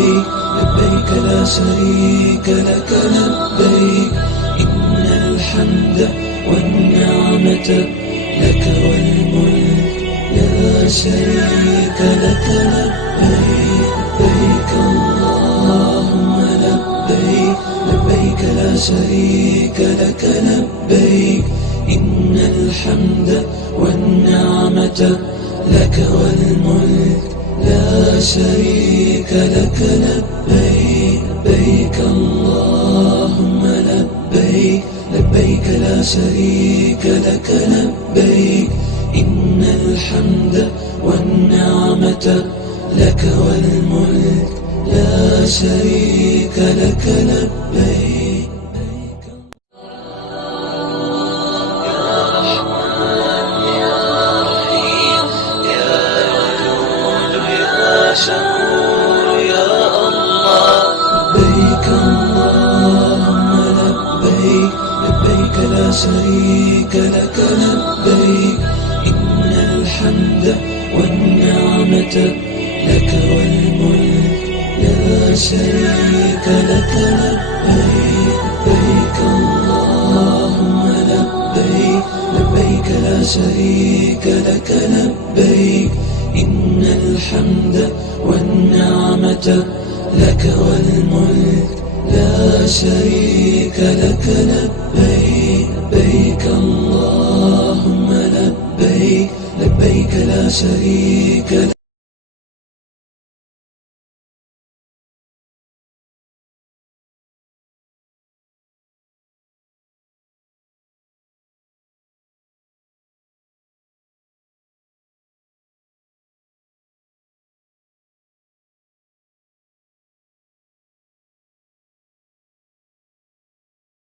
لبيك لبيك لا شريك لك لبيك إن الحمد والنعمة لك والملك لا شريك لك لبيك لبيك اللهم لبيك لبيك لا شريك لك لبيك إن الحمد والنعمة لك والملك لا شريك لك لبيك لبيك اللهم لبيك لبيك لا شريك لك لبيك إن الحمد والنعمة لك والملك لا شريك لك لبيك شكور يا الله لبيك اللهم لبيك لبيك لا شريك لك لبيك إن الحمد والنعمة لك والملك لا شريك لك لبيك لبيك اللهم لبيك لبيك لا شريك لك لبيك إن الحمد والنعمة لك والملك لا شريك لك لبيك لبيك اللهم لبيك لبيك لا شريك لك